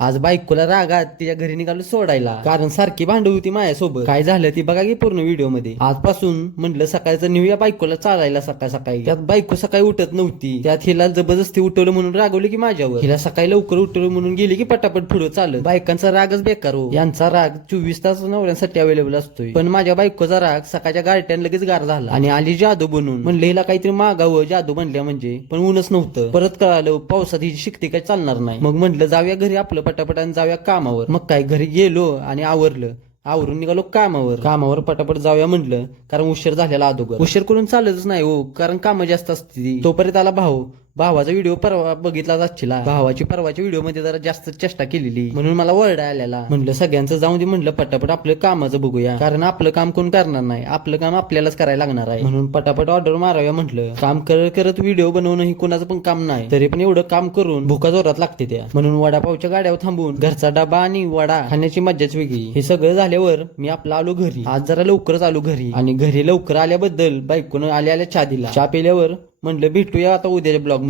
आज बायकोला रागात तिच्या घरी निघालो सोडायला, कारण सारखी भांडू होती माझ्यासोबत. काय झालं ती बघा की पूर्ण व्हिडिओ मध्ये. आजपासून म्हटलं सकाळचं नेऊया बायकोला चालायला सकाळ सकाळी. त्यात बायको सकाळी उठत नव्हती, त्यात हिला जबरदस्ती उठवलं म्हणून रागवली की माझ्यावर. हिला सकाळी लवकर उठवलं म्हणून गेली की पटापट पुढे चालत. बायकांचा रागच बेकार हो. यांचा राग 24 तास नवऱ्यांसाठी अवेलेबल असतोय, पण माझ्या बायकोचा राग सकाळच्या गारट्यान लगेच गार झाला आणि आली जादू बनून. म्हणलं हिला काहीतरी मागावं जादू बनल्या म्हणजे, पण ऊनच नव्हतं. परत कळालं पावसात ही शिकते काय चालणार नाही. मग म्हटलं जाऊया घरी आपलं पटापट आणि जाऊया कामावर. मग काय घरी गेलो आणि आवरून निघालो कामावर पटापट जाऊया म्हटलं, कारण उशीर झालेला अगोदर. उशीर करून चालतच नाही हो, कारण कामं जास्त असते. तोपर्यंत आला भावाचा व्हिडिओ परवा बघितला जाच्छिला. भावाची परवाच्या व्हिडिओ मध्ये जरा जास्त चेष्टा केलेली म्हणून मला वरडा आलेला. म्हणलं सगळ्यांचं जाऊन दे, म्हणलं पटापट आपलं कामाचं बघूया, कारण आपलं काम कोण करणार नाही, आपलं काम आपल्यालाच करायला लागणार आहे. म्हणून पटापट ऑर्डर माराव्या म्हटलं. काम करत करत व्हिडिओ बनवणं ही कोणाचं पण काम नाही, तरी पण एवढं काम करून भुका जोरात लागते त्या. म्हणून वडापावच्या गाड्यावर थांबून घरचा डबा आणि वडा खाण्याची मज्जाच वेगळी. हे सगळं झाल्यावर मी आपला आलो घरी. आज जरा लवकरच आलो घरी, आणि घरी लवकर आल्याबद्दल बायकोनं आल्या चहा दिला. चहा पिल्यावर म्हणलं भेटूया आता उद्याच्या ब्लॉग मध्ये.